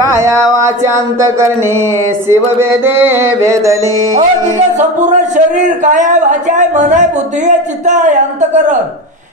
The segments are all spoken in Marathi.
काया वाचांत करणे शिव वेदे वेदले. तिचं संपूर्ण शरीर काया वाचा मन आहे बुद्धी आहे चित्त आहे अंतकरण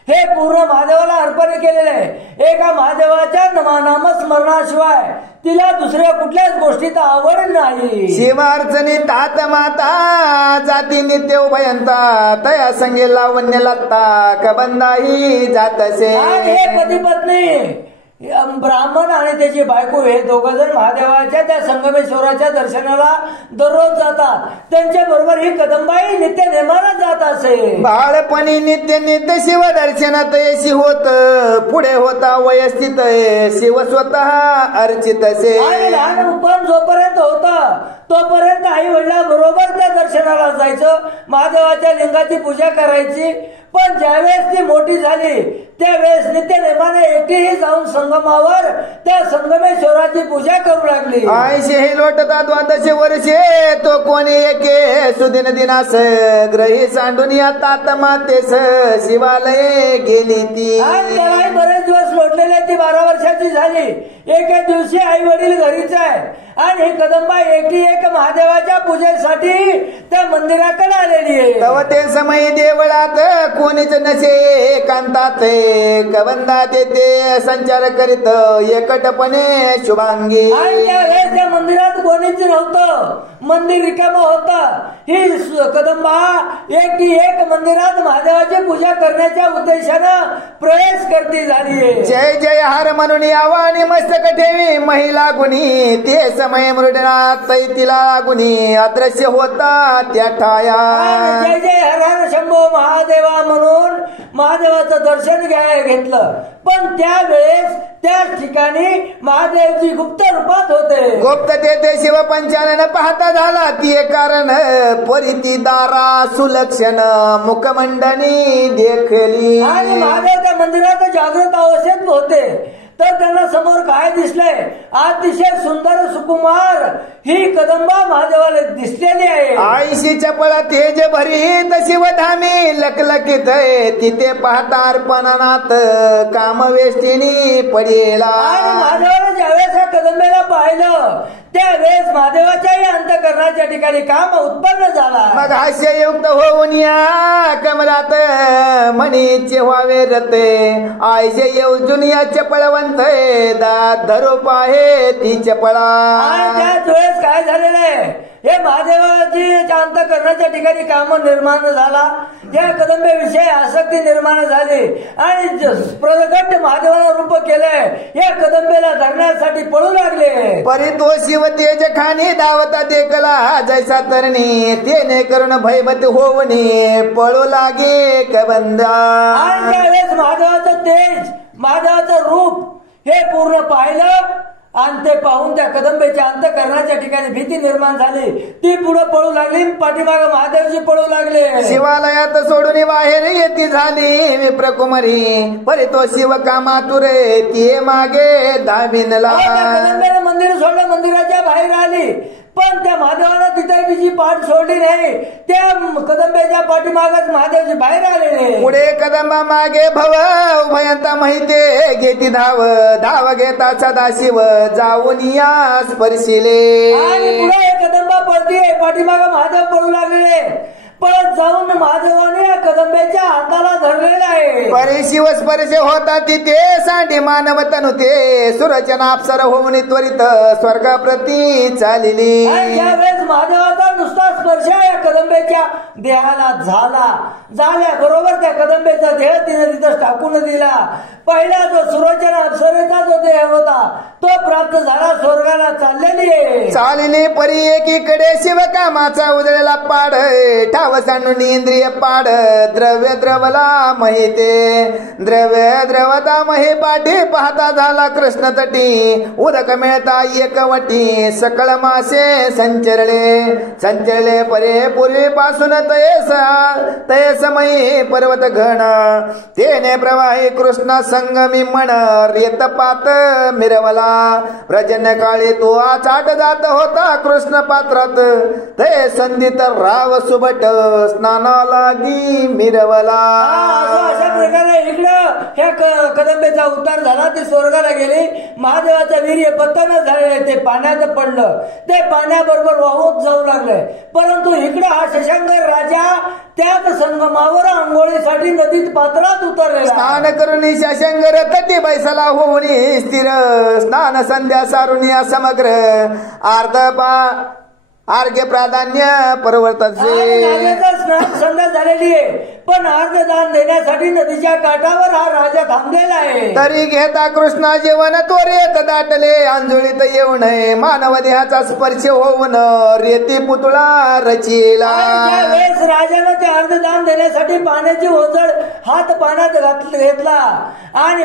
हे पूर्ण महादेवाला अर्पण केलेले आहे. एका महादेवाच्या नामस्मरणाशिवाय तिला दुसऱ्या कुठल्याच गोष्टीत आवड नाही. शिवार्चनी तात माता जाती नित्य उभयंता तया संगे लावण्य लागता कबंदाही जातसे. हे पती पत्नी ब्राह्मण आणि त्याची बायको हे दोघ जण महादेवाच्या त्या संगमेश्वराच्या दर्शनाला दररोज जातात. त्यांच्या बरोबर ही कदंबाई नित्य नेमाला जात असे. बाळपणी नित्य नित्य शिव दर्शनात यशी होत पुढे होता वयस्थित शिव स्वतः अर्चित असे. आणि लहानपण जोपर्यंत होता तोपर्यंत आई वडिला बरोबर त्या दर्शनाला जायचं महादेवाच्या लिंगाची पूजा करायची. पण ज्यावेळेस ती मोठी झाली त्यावेळेस नित्य नेमाने एकटीही जाऊन संगमावर त्या संगमेश्वराची पूजा करू लागली. 80 हे लोटता 12 वर्षे तो कोणी एके सुदिन दिनास ग्रही सांडून या तात मातेस शिवालये गेली ती. त्यालाही बरेच दिवस लोटलेले ती 12 वर्षाची झाली. एके दिवशी आई वडील घरीच आहे आणि ही कदंबा एकटी एक महादेवाच्या पूजेसाठी त्या मंदिराकडे आलेली आहे. तव ते समय देवळात कोणीच नसे एकांतात कबंदा ते संचार करीत एकटपणे शुभांगी. आणि त्यावेळेस त्या मंदिरात कोणीच नव्हतं मंदिर रिकामं होतं. ही कदंबा एकटी एक मंदिरात महादेवाची पूजा करण्याच्या उद्देशानं प्रवेश करती झाली. जय जय हर म्हणून यावा आणि मस्तक ठेवी महिला गुणी ते समय मृडनात तिला गुणी अदृश्य होता त्या ठाया. जय जय हर हर शंभो महादेवा म्हणून महादेवाचं दर्शन घेतलं. पण त्यावेळेस त्या ठिकाणी महादेवजी गुप्त रूपात होते. गुप्त ते शिव पंचानन पाहता झाला ती कारण परिती दारा सुलक्षण मुखमंडनी देखली. आणि महादेव त्या मंदिरात जागृत अवस्थेत होते तर त्यांना समोर काय दिसलंय अतिशय सुंदर सुकुमार ही कदंबा महादेवाला दिसलेली आहे. आईशी चपळा तेज भरीत शिवधामी लकलकीत तिथे पाहता अर्पणात कामवेष्टीनी पडेला. आणि महादेवाला ज्यावेळेस या कदंबेला पाहिलं त्यावेळेस महादेवाच्याही अंतकरणाच्या ठिकाणी काम उत्पन्न झाला. मग हास्ययुक्त होऊन या कमलात मनीचे व्हावे रते आयशे येऊन या चपळवंत दात धरू पाहे ती चपळा. आणि त्याच वेळेस काय झालेलं आहे हे महादेवाची अंतकरणाच्या ठिकाणी काम निर्माण झाला. या कदंबेविषयी आसक्ती निर्माण झाली आणि प्रगट महादेवाला रूप केलंय या कदंबेला धरण्यासाठी पळू लागले. परी तो शिव तेज खाणी धावता देखला जैसा तरणी तेने करून भयभत होवणी पळू लागे कबंदा. आणि त्यावेळेस महादेवाचं तेज महादेवाचं रूप हे पूर्ण पाहिलं आणि ते पाहून त्या कदंबेच्या अंतकरणाच्या ठिकाणी भीती निर्माण झाली. ती पुढे पळू लागली पाठीमाग महादेवजी पळू लागले. शिवालयात सोडून बाहेर येती झाली विप्रकुमारी परी तो शिव कामातुरे ती मागे धाविनला. कदंबेला मंदिर सोडलं मंदिराच्या बाहेर आली पण त्या महादेवाला तिथे तिची पाठ सोडली नाही. त्या कदंबेच्या पाठीमागच महादेवजी बाहेर आले. पुढे कदंबा मागे भव उभयंता माहिती घेती धाव धाव घेता सदाशिव जाऊन या स्पर्शिले. आणि पुढे कदंबा पळतीये पाठीमाग महादेव पळू लागलेले पळत जाऊन महादेवाने या कदंबेच्या हाताला धरलेला आहे. परी शिव स्पर्श होता तिथे सांडी मानव तनु ते सुरचना अप्सर होऊन त्वरित स्वर्ग प्रती चालली. यावेळेस महादेवाचा नुसता स्पर्श या कदंबेच्या देहाला झाल्या बरोबर त्या कदंबेचा देह तिने तिथं टाकून दिला. पहिला जो सुरचना अप्सरेचा जो देह होता तो प्राप्त झाला स्वर्गाला चाललेली परी एकीकडे शिवकामाचा उजळला पाड ठाव सांडून इंद्रिय पाड द्रव्य द्रवला महिते द्रव्य द्रवता मही पाठी पाहता झाला कृष्ण तटी उदक मिळता एकवटी सकळ मासे संचरले परे पूर्वीपासून तयसमयी पर्वत घन तेने प्रवाही कृष्ण संगमी मन रेतपात मिरवला. प्रजन्य काळी तो चाट जात होता कृष्ण पात्रात ते संधीत राव सुबट स्नानाला गी मिरवला. अशा प्रकारे इकडं ह्या कदंबेचा उतार झाला. ते स्वर्गाला गेले. महादेवाचं वीर्य पतन झालेलं ते पाण्यात पडलं. ते पाण्याबरोबर वाहून जाऊ लागले. परंतु इकडं हा शशांकर राजा त्याच संगमावर आंघोळीसाठी नदीत पात्रात उतरलेला. स्नान करून शशांकर तटी बैसला होऊन स्थिर स्नान संध्या सारुनिया समग्र अर्घ्य प्राधान्य परवर्तनचे. स्नान संध्या झालेली आहे पण अर्धदान देण्यासाठी नदीच्या काठावर हा राजा थांबलेला आहे. तरी घेता कृष्णा जेवण त्वरेत दाटले आंधुळीत येऊ नये मानव देहाचा स्पर्श होऊन रेती पुतळा रचिला. वेळेस राजानं ते अर्धदान देण्यासाठी पाण्याची ओझळ हात पाण्यात घेतला आणि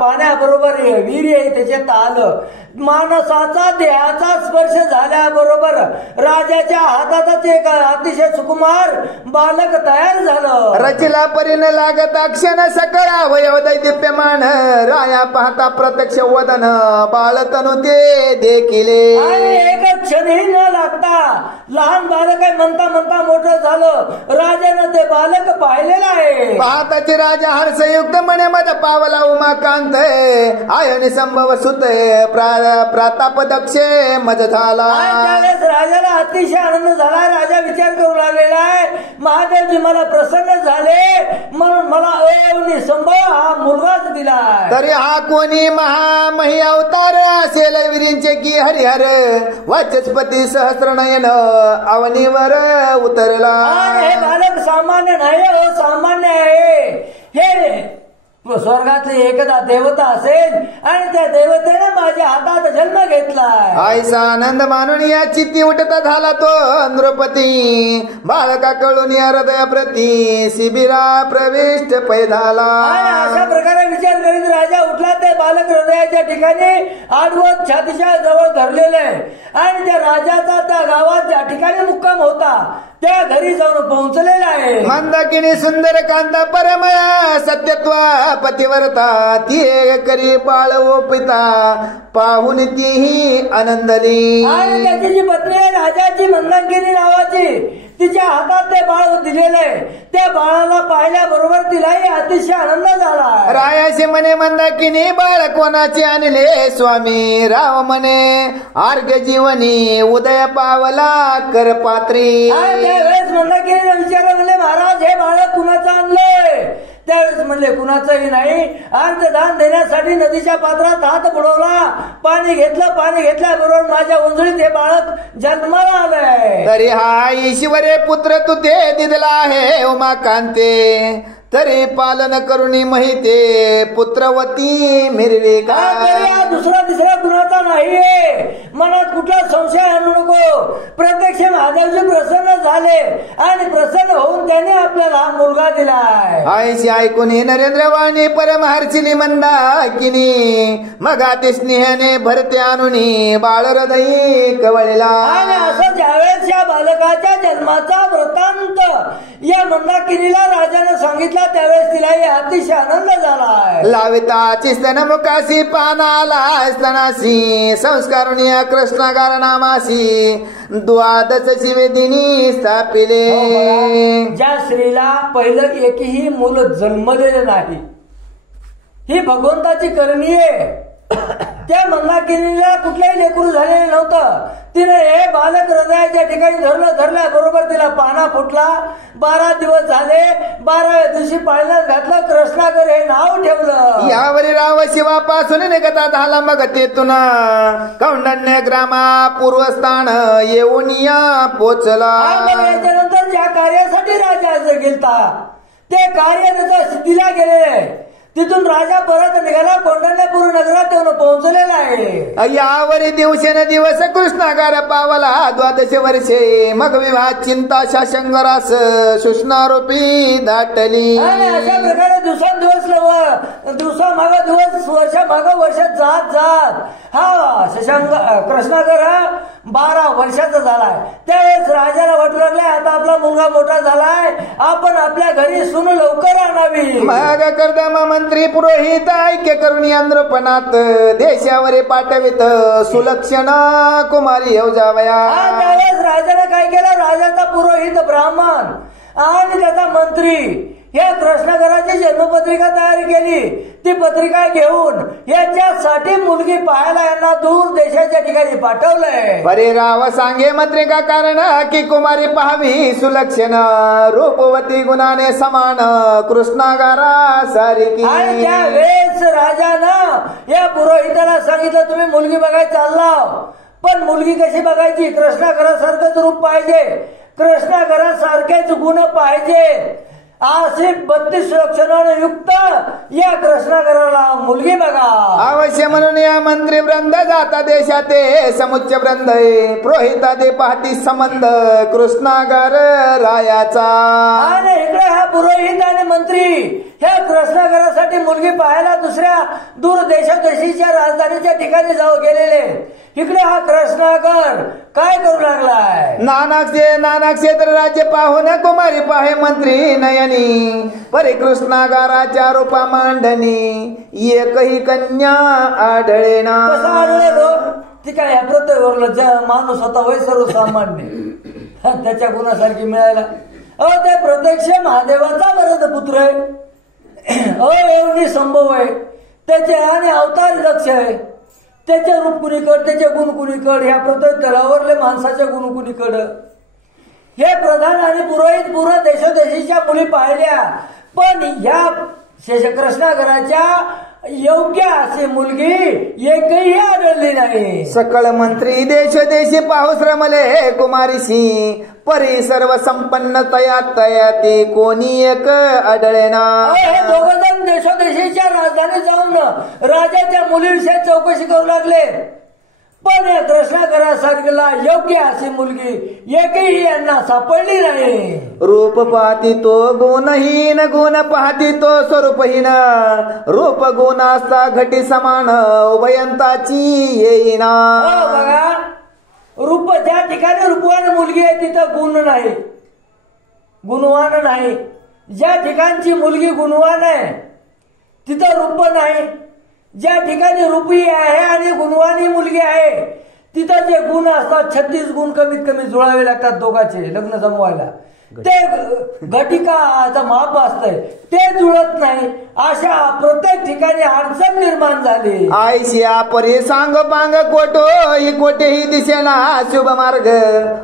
पाण्याबरोबर वीर्य त्याच्यात आलं. मानसाचा देहाचा स्पर्श झाल्याबरोबर राजाच्या हातातच एक अतिशय सुकुमार बालक तयार झालं. रचिला परीन लागत क्षण सकळ अवयव दैदिप्यमान राया पाहता प्रत्यक्ष वदन बालतनु ते देखिले. आणि एक क्षणही न लागता लहान बालक आहे म्हणता म्हणता मोठं झालं. राजानं ते बालक पाहिलेलं आहे. पाहताची राजा हर्षयुक्त मने मध पावला उमाकांत आयनी संभव सुत प्रताप दक्षे मज झाला. त्यावेळेस राजाला अतिशय आनंद झाला. राजा विचार करू लागलेला आहे महादेवजी मला प्रसन्न झाले म्हणून मला संभव हा मुलगाच दिला. तरी हा कोणी महामही अवतार असेल विरींचे की हरिहर वाचस्पती सहस्रनयन अवनीवर उतरला. हे बालक सामान्य नाही हो सामान्य आहे. हे स्वर्गातली एकदा देवता असेल आणि त्या देवतेने माझ्या हातात जन्म घेतलाय. आईचा आनंद मानून या चित्ती उठता झाला तो नृपती बालका कळून या हृदया प्रती शिबिरा प्रविष्ट पैदाला. अशा प्रकारे विचार करीत राजा उठला. ते बालक हृदयाच्या ठिकाणी आडवत छातीच्या जवळ धरलेलं आहे आणि त्या राजाचा त्या गावात ज्या ठिकाणी मुक्काम होता त्या घरी जाऊन पोहोचलेला आहे. मंदाकिनी सुंदर कांता परमया सत्यत्वा पतिव्रता ती करी बाळ ओ पिता पाहून तीही आनंदली. आणि त्याची जी पत्नी आहे राजाची मंदाकिनी नावाची तिच्या हातात ते बाळ दिलेलं आहे. त्या बाळाला पाहिल्याबरोबर तिलाही अतिशय आनंद झाला. रायाशी म्हणे मंदाकिनी बाळ कोणाचे आणले स्वामी राव म्हणे अर्घ्य जीवनी उदय पावला कर पात्री. त्यावेळेस मंदाकिनीने विचारलं म्हणले महाराज हे बाळ कुणाचं आणलंय. त्यावेळेस म्हणले कुणाचंही नाही. अर्धदान देण्यासाठी नदीच्या पात्रात हात बुडवला पाणी घेतलं. पाणी घेतल्याबरोबर माझ्या उंजळीत हे बाळक जन्माला आलंय. तरी हा ईश्वरे पुत्र तू ते दिदला आहे उमाकांते तरी पालन करुणी महिते पुत्रवती मिरवी का. दुसरा तिसरा कुणाचा नाहीये. मनात कुठला संशय आणू नको. प्रत्यक्ष महादेवजी प्रसन्न झाले आणि प्रसन्न होऊन त्यांनी आपल्याला हा मुलगा दिलाय. आईशी ऐकून नरेंद्र वाणी परमहर्षिनी मंदाकिनी मगा ते स्नेहाने भरते आणून बाळ हृदयी कवळला. आणि असं ज्यावेळेस या बालकाच्या जन्माचा वृत्तांत या मंदाकिनीला राजाने सांगितला त्यावेळेस तिलाही अतिशय आनंद झाला. लाविताची स्तन मुखाशी पानाला स्तनाशी संस्कारुनिया कृष्णगार नामाशी द्वादश शिवेदिनी स्थापिले. ज्या स्त्रीला पहिलं एकही मूल जन्मलेलं नाही ही भगवंताची करणी आहे. त्या मंदाकिनीला कुठल्याही लेकरू झालेलं नव्हतं. तिने हे बालक हृदयाच्या ठिकाणी धरल्याबरोबर तिला पाना फुटला. 12 दिवस झाले. 12व्या दिवशी पाळण्यात घातलं. कृष्णाकर हे नाव ठेवलं. यावरी राव शिवापासून निघता झाला मग तेथून कौंडण्य ग्रामा पूर्वस्थान येऊन या पोचला. याच्यानंतर ज्या कार्यासाठी राजा गेलता ते कार्य त्याच्या सिद्धीला गेले. तिथून राजा परत निघाला. कौंडण्यपूर नगरात येऊन पोहोचलेला आहे. यावरी दिवसेंदिवस कृष्णागार पावला 12 वर्षे मग विवाह चिंता शाशंकरास सुष्णारूपी दाटली. अशा प्रकारे दिवसांदिवस दिवसा माग दिवस वर्षा माग वर्ष जात जात हा कृष्णाकर हा 12 वर्षाचा झालाय. त्यावेळेस राजाला वाटू लागले आता आपला मुलगा मोठा झालाय, आपण आपल्या घरी सून लवकर आणावी. मग कर्दमा मंत्री पुरोहित ऐक्य करून आंध्रपणात देशावर पाठवित सुलक्षण कुमारी येऊ जावया. त्यावेळेस राजाने काय केलं, राजाचा पुरोहित ब्राह्मण आणि त्याचा मंत्री या कृष्णाकराची जन्मपत्रिका तयार केली. ती पत्रिका घेऊन याच्यासाठी मुलगी पाहायला यांना दूर देशाच्या ठिकाणी पाठवलंय. बरे राव सांगे पत्रिका कारण की कुमारी पाहावी सुलक्षण रूपवती गुणाने समान कृष्णागारा सारखी. आणि त्यावेळेस राजानं या पुरोहिताला सांगितलं तुम्ही मुलगी बघायला चालला, पण मुलगी कशी बघायची, कृष्णाकरासारखंच रूप पाहिजे, कृष्णाकरासारखेच गुण पाहिजे, असे 32 लक्षणाने युक्त या कृष्णाकराला मुलगी बघा. अवश्य म्हणून या मंत्री वृंद जाता देशाते समुच्च वृंद पुरोहिता दे पाहती संबंध कृष्णागार रायाचा. आणि इकडे हा पुरोहित आणि मंत्री ह्या कृष्णाकरासाठी मुलगी पाहायला दुसऱ्या दूर देशादेशीच्या राजधानीच्या ठिकाणी जाऊ गेलेले. इकडे हा कृष्णाकर काय करू लागलाय, नाना क्षेत्र राज्य पाहून कुमारी पाहे मंत्री नयनी परी कृष्णागाराच्या रूपा मांडणी एकही कन्या आढळेना. कसा आढळेलो ती काय ह्या पृथ्वीवरला माणूस होता वय सर्वसामान्य त्याच्या गुणासारखी मिळायला. ते प्रत्यक्ष महादेवाचा वरद पुत्र आहे, एवढी संभव आहे त्याचे आणि अवतारी लक्ष आहे. त्याचे रूप कुणीकड, त्याचे गुण कुणीकड, ह्या प्रत्येक तलावरले माणसाचे गुण कुणीकड. हे प्रधान आणि पुरोहित पूर्ण देशोदेशीच्या मुली पाहिल्या, पण या कृष्णाकराच्या योग्य अशी मुलगी एकही आढळली नाही. सकळ मंत्री देशोदेशी पाऊस रमले कुमारीशी परी सर्व संपन्न तयाती कोणी एक आढळेना. हे दोघजण देशोदेशीच्या राजधानीत जाऊन राजाच्या मुलीविषयी चौकशी करू लागले, पण या कृष्णाकरासारखीला योग्य अशी मुलगी एकही यांना सापडली नाही. रूप पाहती तो गुणहीन गुण पाहती तो स्वरूपहीन रूप गुण असता घटी समान उभयंताची येईना. बघा रूप ज्या ठिकाणी रूपवान मुलगी आहे तिथं गुण नाही, गुणवान नाही. ज्या ठिकाणची मुलगी गुणवान आहे तिथं रूप नाही. ज्या ठिकाणी रूपी आहे आणि गुणवानी मुलगी आहे तिथं जे गुण असतात 36 गुण कमीत कमी जुळावे लागतात दोघांचे लग्न जमवायला. ते घटिकाचं माप असतंय ते जुळत नाही. अशा प्रत्येक ठिकाणी अडचण निर्माण झाली. आयशिया परी सांग पांग कोटो ही कोठेही दिसेना शुभ मार्ग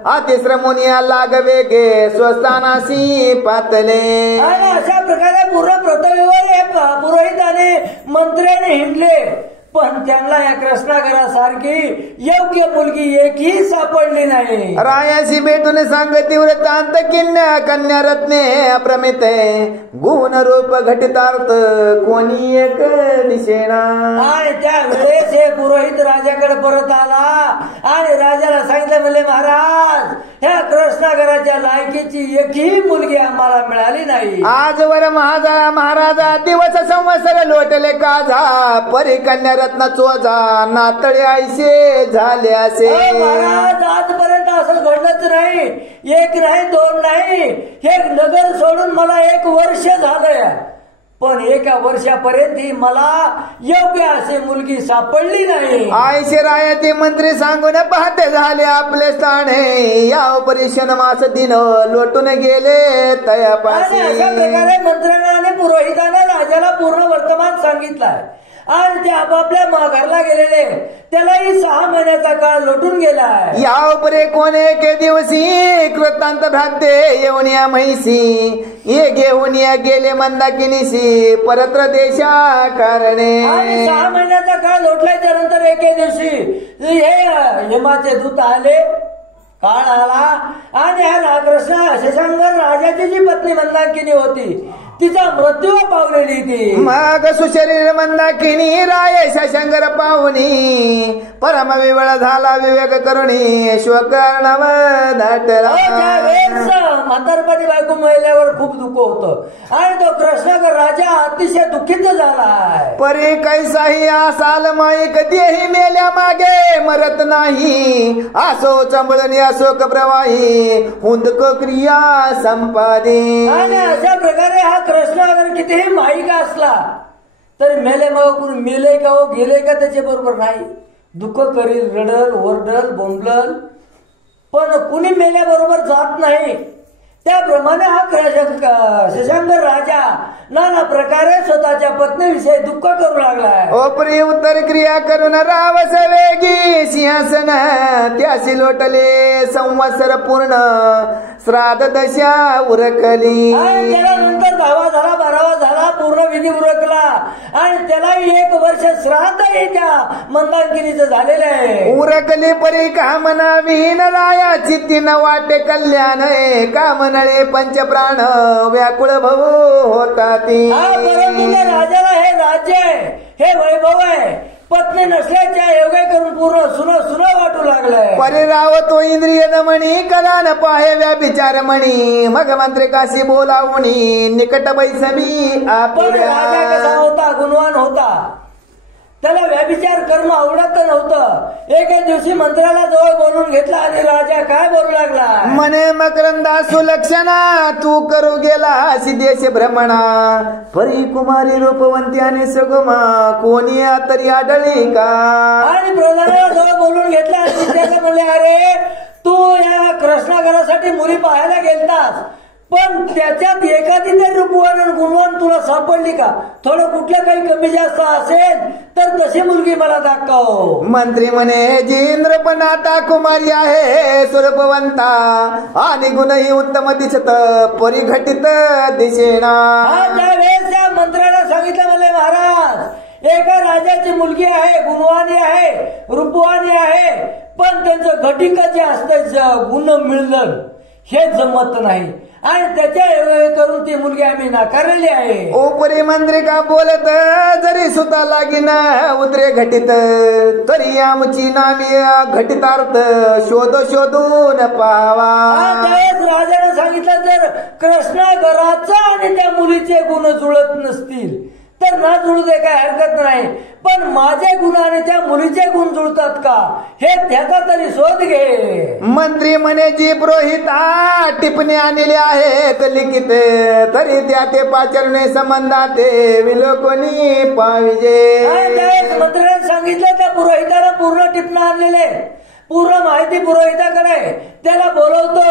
अतिश्र मुनिया लाग वेगे स्वस्थानाशी पातले. आणि अशा प्रकारे पूर्ण पृथ्वीवर पुरोहित आणि मंत्र्याने हिंडले, पण त्यांना या कृष्णाकरासारखी योग्य मुलगी एकही सापडली नाही. रायाशी भेटून सांगती वृत्तांत किन्या कन्या रत्ने अप्रमित गुण रूप घटितार्थ कोणी एक दिसेना. आणि त्यावेळेस हे पुरोहित राजाकडे परत आला आणि राजाला सांगितलं म्हणले महाराज ह्या कृष्णाकराच्या लायकीची एकही मुलगी आम्हाला मिळाली नाही. आजवर महाराजा दिवस संवत्सर लोटले काझा परी कन्या रत्न चोजा नातळे आयसे झाले असे. महाराज आजपर्यंत असं घडलंच नाही, एक नाही दोन नाही, हे नगर सोडून मला 1 वर्ष झालंय, पण एका वर्षापर्यंत ही मला योग्य अशी मुलगी सापडली नाही. आयशे रायाचे मंत्री सांगून पहाटे झाले आपले स्थाने या परीक्षण मास दिन लोटून गेले तयापाशी. अशा प्रकारे मंत्र्यांना आणि पुरोहिताने राजाला पूर्ण वर्तमान सांगितलंय आणि ते आपापल्या माघारला गेलेले. त्यालाही 6 महिन्याचा काळ लोटून गेलाय. या उपरे कोणे के दिवशी कृतांत भ्राते येऊन या म्हैसी ये घेऊन या गेले मंदाकिनीशी परत्र देशा कारणे. 6 महिन्याचा काळ लोटल्याच्या नंतर एके दिवशी हे यमाचे दूत आले, काळ आला आणि हा कृष्ण शशांकर राजाची जी पत्नी मंदाकिनी होती तिचा मृत्यू पावलेली ती. मग सुशरीर मंदाकिनी राय शशांकर पाहुनी परमविवळ झाला विवेक करुणी शोकर्णव दाटला. म्हातारपणी बायको महिलेवर खूप दुःख होतं आणि तो कृष्णाकर राजा अतिशय दुःखित झालाय. परी कैसाही आसाल माई कधीही मेल्या मागे मरत नाही. असो चंबळणी अशोक प्रवाही हुंदक क्रिया संपादी. आणि अशा प्रकारे हा कृष्णागर कितीही माईक असला तरी मेले मग कोणी मेले का हो गेले का त्याच्या बरोबर नाही. दुःख करील, रडल, ओरडल, बोंबल, पण कुणी मेल्याबरोबर जात नाही. त्याप्रमाणे हा शशांकर राजा नाना प्रकारे स्वतःच्या पत्नीविषयी दुःख करू लागलाय. ओपरी उत्तर क्रिया करून रावस वेगी सिंहासन त्याशी लोटले संवत्सर पूर्ण श्राद्ध दशा उरकली. त्यानंतर 10वा झाला, 12वा झाला, पूर्ण विधी उरकला आणि त्यालाही 1 वर्ष श्राद्धही त्या मंदाकिनीचं झालेलं आहे. उरकली परी कामना विहीन लाया चित्तीन वाटे कल्याण कामनळे पंचप्राण व्याकुळ भव होता ती. परंतु त्या राजाला हे राज्य आहे, हे वैभव आहे, पत्नी नसल्याच्या योगा करून पूर्ण सुना वाटू लागलाय. परिराव तो इंद्रिय दमणी कला न पाहे व्याभिचार म्हणी मग मंत्री काशी बोलावणी निकट बैसवी पण राजा कसा होता, गुणवान होता, त्याला व्याभिचार कर्म आवडत नव्हतं. एका दिवशी मंत्र्याला जवळ बोलून घेतला आणि राजा काय बोलू लागला. म्हणे मकरंदा सुलक्षणा तू करू गेला सिद्धेश भ्रमणा परी कुमारी रूपवंती आणि सुगमा कोणी तरी आढळली का. आणि प्रधानाला जवळ बोलून घेतला आणि त्याला म्हणले अरे तू या कृष्णागरासाठी मुली पाहायला गेलतास पण त्याच्यात एखादी तरी रूपवान गुणवान तुला सापडली का. थोडं कुठलं काही कमी जास्त असेल तर तशी मुलगी मला दाखव. मंत्री म्हणे जिंद्र पण आता कुमारी आहे स्वरूपवंता आणि गुणही उत्तम दिसत परी घटित दिसेना. त्यावेळेस त्या मंत्र्याला सांगितलं म्हणले महाराज एका राजाची मुलगी आहे, गुणवानी आहे, रूपवानी आहे, पण त्यांचं घटिक जे असतं गुण मिळलं हे जमत नाही आणि त्याच्या करून ती मुलगी आम्ही नाकारलेली आहे. उपरी मंत्री का बोलत जरी सुता लागीन उतरे घटित तरी आमची नामी घटितार्थ शोधून पाहावा. राजाने सांगितलं जर कृष्णागराचा आणि त्या मुलीचे गुण जुळत नसतील तर ना जुळू दे काय हरकत नाही, पण माझे गुण आणि त्या मुलीचे गुण जुळतात का हे त्याचा तरी शोध घे. मंत्री म्हणे जी पुरोहिता टिप्पणी आणलेली आहेत लिखित तरी त्या ते पाचरणे संबंधाते विलोकनी पाहिजे. मंत्र्याने सांगितलं त्या पुरोहिताला पूर्ण टिप्पणी आणलेले पूर्ण माहिती पुरोहिताकडे त्याला बोलवतो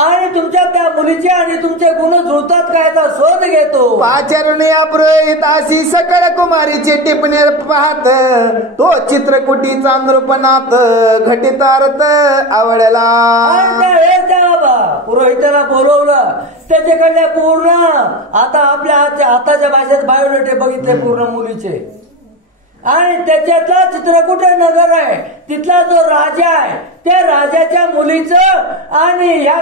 आणि तुमच्या त्या मुलीचे आणि तुमचे गुण जुळतात का याचा शोध घेतो. पाचरणे पुरोहिताशी सकळ कुमारीची टिप्पणी पाहत तो चित्रकुटीचा नृपनाथ घटितार्थ आवडला. बाबा पुरोहिताला बोलवलं त्याच्याकडे पूर्ण आता आपल्या हाताच्या भाषेत बायोडेटे बघितले पूर्ण मुलीचे आणि त्याच्यातला चित्रकूट नगर आहे तिथला जो राजा आहे त्या राजाच्या मुलीचं आणि ह्या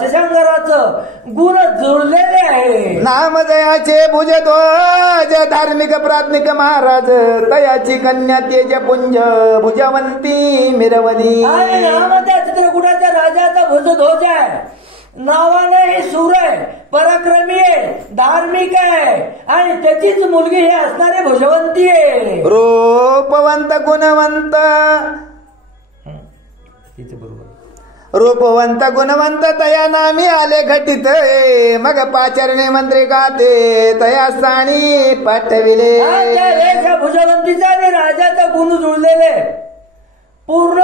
शशांकराचं गुण जुळलेले आहे. नामजयाचे भुजध्वज धार्मिक प्राथमिक महाराज तयाची कन्या तेज पुंज भुजवंती मिरवली. आणि नाम त्या चित्रकूटाच्या राजाचा भुजध्वज आहे, नावाने सूर आहे, पराक्रमी आहे, धार्मिक आहे आणि त्याचीच मुलगी ही असणारी भुजवंती आहे. रूपवंत गुणवंत रूपवंत गुणवंत तया नामी आले घटित मग पाचरणे मंत्री गाते तया साणी पाठविले. भुजवंतीचा आणि राजाचा गुण जुळलेले पूर्ण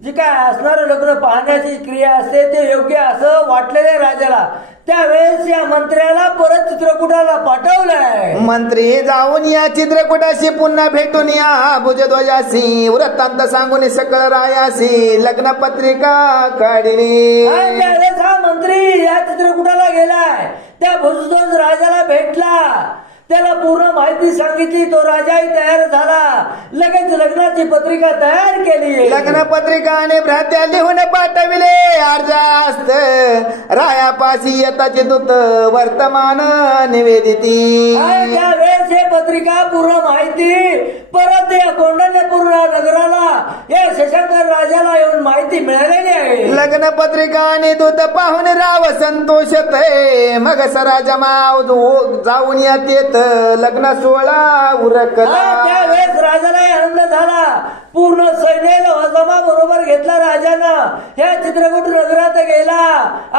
जी काय असणारं लग्न पाहण्याची क्रिया असते ते योग्य असं वाटलेलं राजाला. त्यावेळेस या मंत्र्याला परत चित्रकूटाला पाठवलंय. मंत्री जाऊन या चित्रकूटाशी पुन्हा भेटून या भुजध्वजाशी वृत्तांत सांगून सकळ रायाशी लग्न पत्रिका काढली. त्यावेळेस हा मंत्री या चित्रकूटाला गेलाय, त्या भुजध्वज राजाला भेटला, त्याला पूर्ण माहिती सांगितली, तो राजाही तयार झाला, लगेच लग्नाची पत्रिका तयार केली. लग्न पत्रिका आणि भ्रात्या लिहून पाठविले अर्जास्त रायापाशी येताचे दूत वर्तमान निवेदिती. त्यावेळेस हे पत्रिका पूर्ण माहिती परत या कौंडण्यपूर्ण नगर लग्न पत्रिका आणि दूत पाहून राव संतोषत मग सराजा माव जाऊन येत लग्न सोहळा उरकला. त्यावेळेस राजालाही आनंद झाला. पूर्ण सैन्याला जमा बरोबर घेतला राजानं. ह्या चित्रकूट नगरात गेला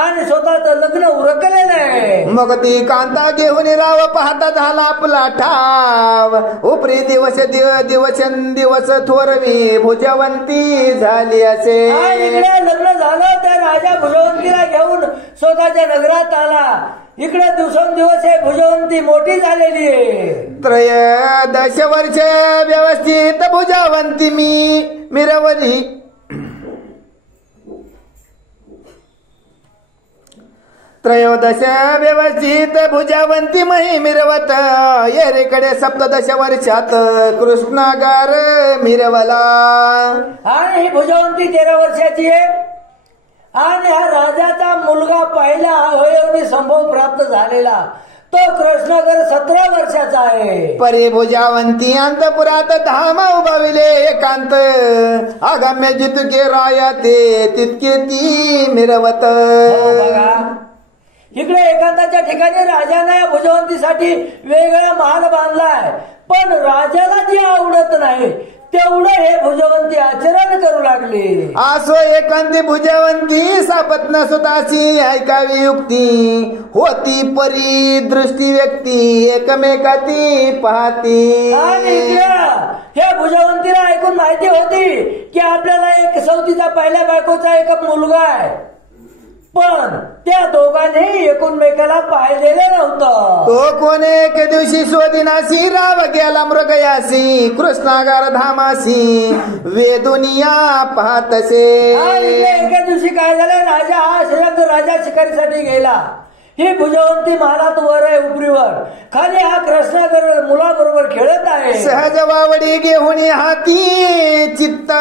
आणि स्वतःच लग्न उरकलेलं आहे. मग ती कांता घेऊन राव पाहता झाला आपला ठाव. उपरी दिवस दिवस थोरवी भुजवंती झाली असे. इकडे लग्न झालं त्या राजा भुजवंतीला घेऊन स्वतःच्या नगरात आला. इकडे दिवसेंदिवस हे भुजवंती मोठी झालेली आहे. 13 वर्ष व्यवस्थित भुजवंती मी मिरवली. 13 व्यवस्थित भुजवंती मही मिरवत येरेकडे 17 वर्षात कृष्णागार मिरवला. आणि ही भुजवंती 13 वर्षाची आहे. आणि हा राजाचा मुलगा पहिला अवयवनी संभव प्राप्त झालेला तो कृष्णागर 17 वर्षाचा आहे. परी भुजवंती अंतपुरात धाम उभाविले एकांत आगाम्य जितके राया ते तितके ती मिरवत. बघा इकडे एकांताच्या ठिकाणी राजाने या भुजवंतीसाठी वेगळा महाल बांधलाय. पण राजाला जी आवडत नाही तेवढं हे भुजवंती आचरण करू लागले. असो एकांती भुजवंती सापत्न सुताची ऐकावी युक्ती होती परी दृष्टी व्यक्ती एकमेकाती पाहती. आणि हे भुजवंतीला ऐकून माहिती होती की आपल्याला एक सवतीचा पहिल्या बायकोचा एक मुलगा आहे. पण त्या दोघांनी एकमेकाला पाहिलेलं नव्हतं. तो कोण एक दिवशी शोधिनाशी राव गेला मृगयासी कृष्णागार धामासी वेदुनिया पाहतसे. एका दिवशी काय झालं राजा हा श्रीरंग राजा शिकारीसाठी गेला. ही भुजवंती महालात वर आहे उपरीवर. खाली हा कृष्णागर मुलाबरोबर खेळत आहे. सहज वावडी घेऊन हाती चित्त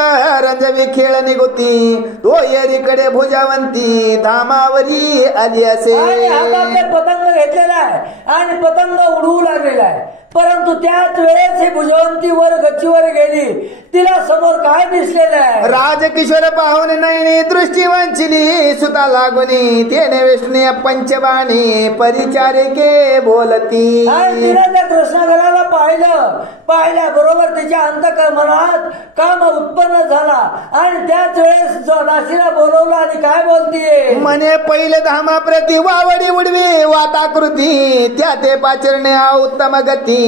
रंजवी खेळ निघोती. तो येरीकडे भुजवंती धामावरी आली असे. हातात पतंग घेतलेला आहे आणि पतंग उडवू लागलेला आहे. परंतु त्याच वेळेस ही भुजवंती वर गच्चीवर गेली. तिला समोर काय दिसलेलं आहे. राजकिशोर पाहून नयनी दृष्टी वांचिली सुता लागुनी तेने विष्णू पंचबाणी परिचारिके बोलती. तिने त्या कृष्णागराला पाहिल्या बरोबर तिच्या अंतःकरणात काम उत्पन्न झाला आणि त्याच वेळेस दासीला बोलवलं आणि काय बोलतीये म्हणे पहिले धामा प्रति वावडी उडवी वाताकृती त्या ते पाचरणे उत्तम गती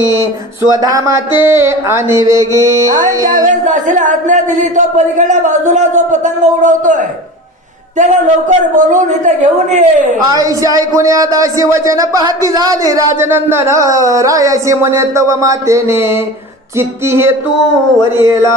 स्वधामा ते आणि वेगी. त्यावेळेस दासीला आज्ञा दिली तो पलीकडल्या बाजूला जो पतंग उडवतोय त्याला लवकर बोलून इथे घेऊन ये. आईशी ऐकून या दासी वचन पाहती झाली राजनंदन रायाशी म्हणे तव मातेने चित्ती हे तू वरियेला.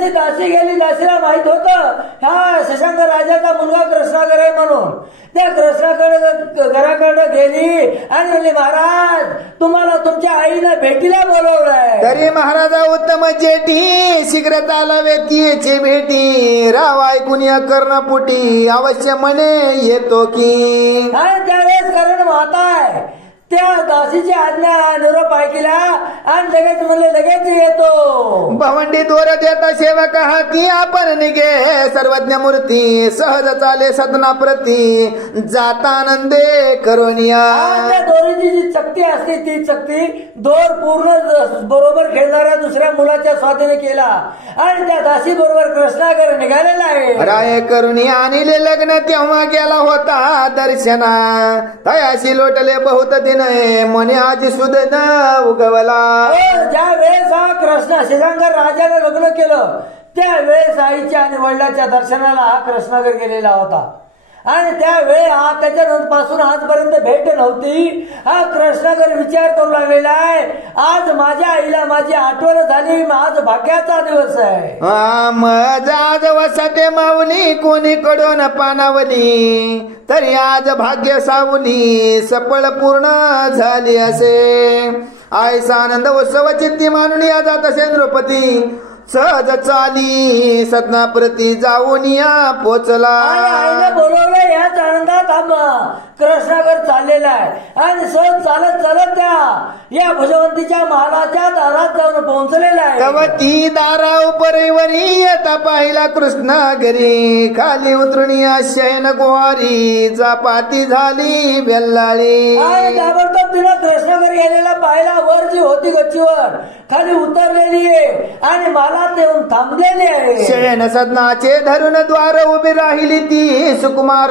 ती दासी गेली. दासीला माहित होतं हा शशांक राजाचा मुलगा कृष्णागर आहे म्हणून. त्या कृष्णाकडे घराकडे गेली आणि म्हणली महाराज तुम्हाला तुमच्या आईला भेटीला बोलवलंय. तरी महाराजा उत्तम जेठी शीघ्र चालावे तिची भेटी राव ऐकून या कर्णपुटी अवश्य म्हणे येतो की. आणि त्यावेळेस कारण माता आहे त्या दासीची आज्ञा निरोप ऐकला आणि लगेच म्हणले लगेच येतो. भवंडी दोर देता सेवक हाती आपण निघे सर्वज्ञ मूर्ती सहज चाले सदना प्रती जातानंदे करोनिया. त्या दोरीची जी चकती असते ती चकती दोर पूर्ण बरोबर खेळणाऱ्या दुसऱ्या मुलाच्या स्वाधीने केला आणि त्या दासी बरोबर कृष्णागर निघालेला आहे. राय करुणी आणले लग्न तेव्हा गेला होता दर्शना तयाशी लोटले बहुत दिन म्हणे आज सुद्धा उगवला. ज्या वेळेस हा कृष्ण श्रीरंग राजाने लग्न केलं त्यावेळेस आईच्या आणि वडिलांच्या दर्शनाला हा कृष्णागर गेलेला होता. आणि त्यावेळी त्याच्यानंतर पासून आजपर्यंत भेट नव्हती. हा कृष्णागर विचार करू लागलेला आहे आज माझ्या आईला माझी आठवण झाली. आज भाग्याचा दिवस आहे. आज वसते माऊली कोणी कडून पानावली तरी आज भाग्य सावली सफळ पूर्ण झाली असे. आईचा आनंद उत्सव चित्ती मानून या जात असे नृपती सहज चाली सदना प्रती जाऊन या पोचला. आईने बोलवलं याच आनंदात कृष्णागर चाललेला आहे आणि सहज चालत चालत या भुजवंतीच्या महालाच्या दारात जाऊन पोहोचलेला आहे. तेव्हा ती दारा उपरीवरी येता पाहिला कृष्णा घरी खाली उतरून या शयन गोवारी जापाती झाली बेल्लाळी. आणि ताबडतोब तिला कृष्णागर गेलेला पाहिला. वर जी होती गच्चीवर खाली उतरलेली आहे आणि मालात येऊन थांबलेली आहे. शयन सदनाचे धरून द्वार उभी राहिली ती सुकुमार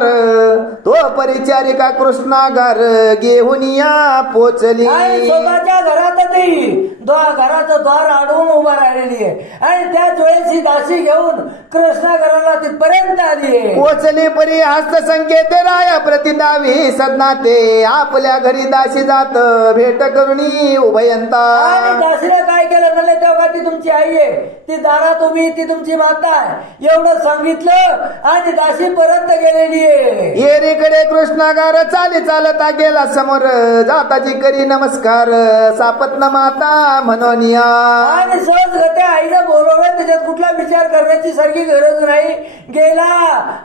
तो परिचारिका कृष्णागार घेऊन या पोचली. स्वतःच्या घरातही घराचं द्वार अडवून उभा राहिलेली आहे आणि त्याच वेळेस ही दासी घेऊन कृष्णागराला तिथपर्यंत आली आहे. पोचली परी हस्त संकेत राया प्रतिदावी सदनाते आपल्या घरी दासी जात भेट करुणी उभयंता. आणि दासीने काय केलं म्हणले तेव्हा ती तुमची आई आहे, ती दारात उभी, ती तुमची माता आहे एवढं सांगितलं आणि दासी परत गेलेली आहे. येरीकडे कृष्णागार चाली चालता गेला समोर जाताची करी नमस्कार सापत्न माता म्हणून या. आणि सहज गत्या आईनं बोलवलं त्याच्यात कुठला विचार करण्याची सारखी गरज नाही. गेला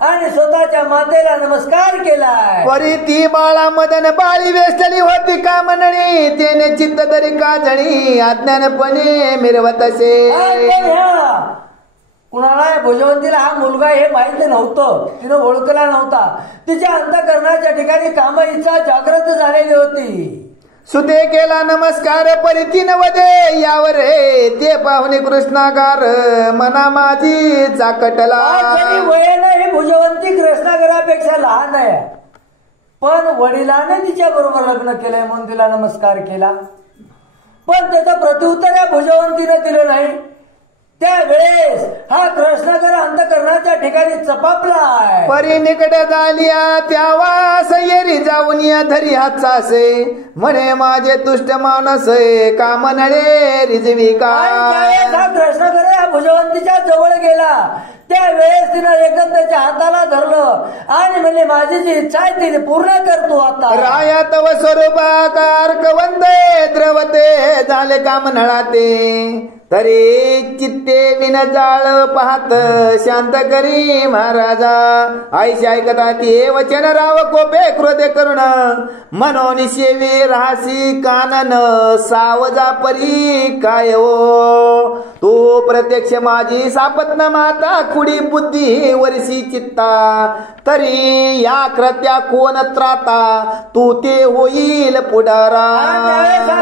आणि स्वतःच्या मातेला नमस्कार केलाय. परी ती बाळा मदन बाळी वेचली होती का म्हणणी तेने चित्त तरी का जणी अज्ञानपणे मिरवत असे. कुणाला भुजवंतीला हा मुलगा हे माहित नव्हतं, तिनं ओळखला नव्हता. तिच्या अंतःकरणाच्या ठिकाणी काम इच्छा जागृत झालेली होती. सुते केला नमस्कार परितीन वदे यावर हे ते पाहुणे कृष्णागार मना माझी चाकटला. वयानं ही भुजवंती कृष्णागरापेक्षा लहान आहे पण वडिलाने तिच्या बरोबर लग्न केलंय म्हणून तिला नमस्कार केला. पण त्याचं प्रत्युत्तर या भुजवंतीने दिलं नाही. त्यावेळेस हा कृष्णागर अंतःकरणाच्या ठिकाणी चपापलाय. परी निकट झालिया त्यावा सय्यरी जाऊन या धरी हातचा असे म्हणे माझे तुष्ट मानस काम नळे रिजविका. हा कृष्णागर या भुजवंतीच्या जवळ गेला त्यावेळेस तिनं एकदम त्याच्या हाताला धरलं आणि म्हणजे माझी जी इच्छा आहे ती पूर्ण करतो आता. राया तव स्वरूपाकार कवंते द्रवते झाले काम नळाते तरी चित्ते विन जाळ पाहत शांत करी महाराजा. आईशी ऐकता ते वचन राव कोपे क्रोधे करुण मनोनी शेवी राहासी कानन सावजा परी काय हो. तू प्रत्यक्ष माझी सापत्न माता कुडी बुद्धी वर्षी चित्ता तरी या कृत्या कोण त्राता तू ते होईल पुढारा.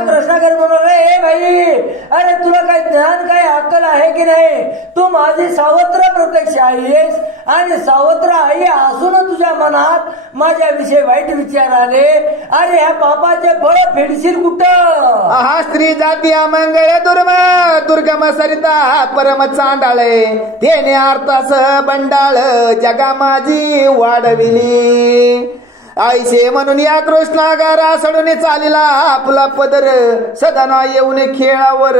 कृष्णागर म्हणाले हे भाई अरे तुला काय ज्ञान काय अक्कल आहे की नाही. तू माझी सावत्र प्रत्यक्ष आई आहेस आणि सावत्र आई असून तुझ्या मनात माझ्याविषयी वाईट विचार आले. अरे ह्या पापाचे फळ फेडशील कुठं. हा स्त्री जाती अमंगळ दुर्गम सरिता परम चांडाळे तेने अर्थासह बंडाळ जगा माझी वाढविली. आईशे म्हणून या कृष्णागारा सडून चालिला आपला पदर सदना येऊन खेळावर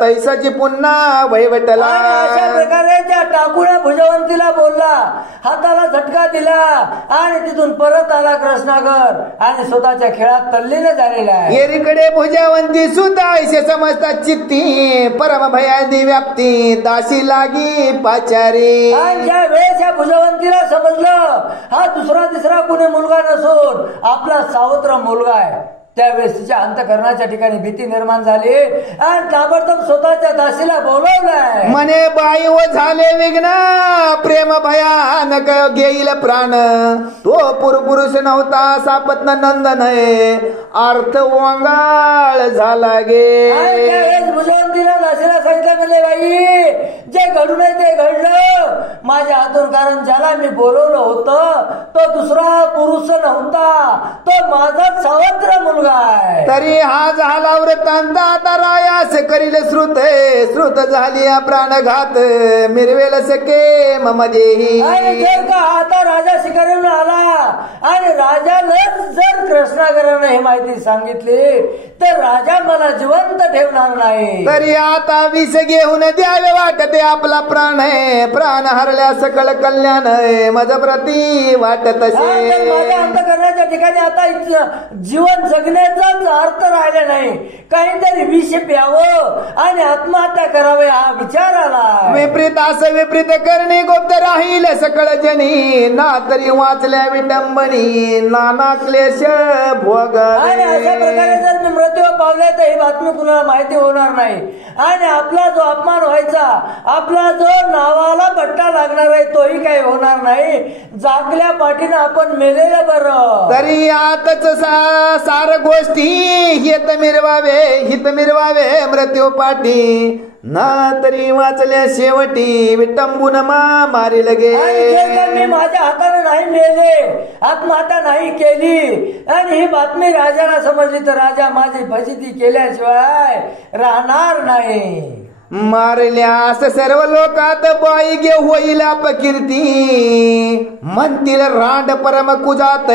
तैसाची पुन्हा वैवटला. अशा प्रकारे त्या टाकून भुजवंतीला बोलला, हाताला झटका दिला आणि तिथून परत आला कृष्णागर आणि स्वतःच्या खेळात तल्लीन झालेला आहे. एरीकडे भुजवंती सुद्धा आईशे समजतात चित्ती परम भयादी व्याप्ती दासी लागी पाचारी. ज्या वेळेस या भुजवंतीला समजलं हा दुसरा तिसरा कुणी मुलगा आपला सावत्र मुलगा आहे त्यावेळेस तिच्या अंतःकरणाच्या ठिकाणी भीती निर्माण झाली आणि ताबडतोब स्वतःच्या दासीला बोलवलंय. म्हणे बाई व झाले विघ्न प्रेम भयानक घेईल प्राण तो पुरुष नव्हता सापत्न नंदन अर्थ वांगाळ झाला गे. भुजवंतीला दासीला सांगितलं म्हणजे बाई जे घडू नये ते घडलं माझ्या हातून, कारण ज्याला मी बोलवलं होतं तो दुसरा पुरुष नव्हता, तो माझा सावत्र मुलगा. तरी हा झाला वृत्तांत आता रायास करील श्रुत झाली प्राणघात मिरवेल सके मम देही. आता राजा शिकारीला आला आणि राजाला जर कृष्णागराने ही माहिती सांगितली तर राजा मला जिवंत ठेवणार नाही. तरी आता विष घेऊन द्यावे वाटते आपला प्राण आहे. प्राण हरल्या माझ्या सकळ कल्याण मज प्रती वाटत माझ्या अंतकरणाच्या ठिकाणी आता जीवन जगण्याचाच अर्थ राहिला नाही. काहीतरी विष प्यावं आणि आत्महत्या करावे हा विचार आला. विपरीत असं विपरीत करणे गुप्त राहील सकळ जनी ना तरी वाचल्या विटंबनी नाना क्लेश भोग. आणि अशा प्रकारे जर मी मृत्यू पावले तर ही बातमी कुणाला माहिती होणार नाही. आणि आपला जो अपमान व्हायचा, आपला जो नावाला बट्टा लागणार आहे तोही काही होणार नाही. जागल्या पाठीनं आपण मेलेलं बरं. तरी आतच सार गोष्टी हित मिरवावे मृत्यू पाठी ना तरी वाचल्या शेवटी विटंबून मारी लगे. मी माझ्या हाताने नाही मेले, आत्महत्या नाही केली आणि ही बातमी राजाला समजली तर राजा माझी फजिती केल्याशिवाय राहणार नाही. मारल्यास सर्व लोकात बाई गे होईल अपकीर्ती म्हणतील रांड परम कुजात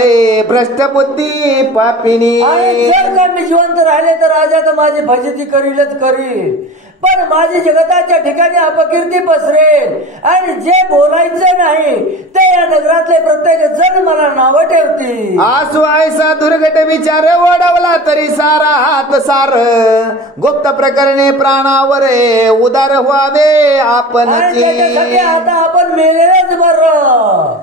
भ्रष्ट बुद्धी पापिनी. जर का मी जिवंत राहिले तर राजा तर माझी फजिती करीलच करील, पण माझी जगताच्या ठिकाणी अपकीर्ती पसरेल आणि जे बोलायचं नाही ते या नगरातले प्रत्येक जण मला नावं ठेवतील. आसू आयसा दुर्घट विचार ओढवला तरी सारा हात सार गुप्त प्रकरणे प्राणावर उदार व्हावे आपण. आता आपण मेलेलंच बरं.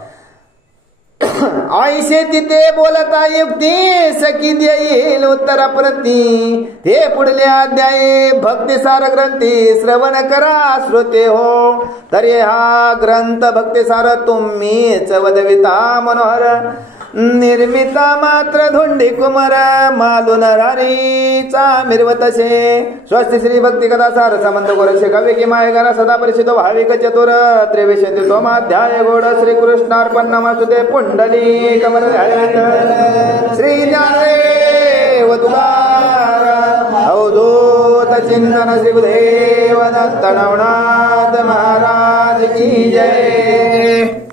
आईशे तिथे बोलता युक्ती सखी देईल उत्तर प्रती ते पुढले अध्याय भक्तिसार ग्रंथी श्रवण करा श्रोते हो. तरी हा ग्रंथ भक्तिसार तुम्हीच वदविता मनोहर निर्मिता मात्र धुंडी कुमार मालून रारीचा मिरवतसे. स्वस्ति श्री भक्ती कथा सार समंत गोरक्षे कवी की मायगरा सदा परिचितो भाविक चतुर त्रिविशती सोमाध्याय गोड श्री कृष्णार्पण नमस्ते पुंडली कमल श्री ज्ञानदेव तुकाराम अवधूत चिंतन श्री गुरुदेव दत्त नवनाथ महाराज की जय.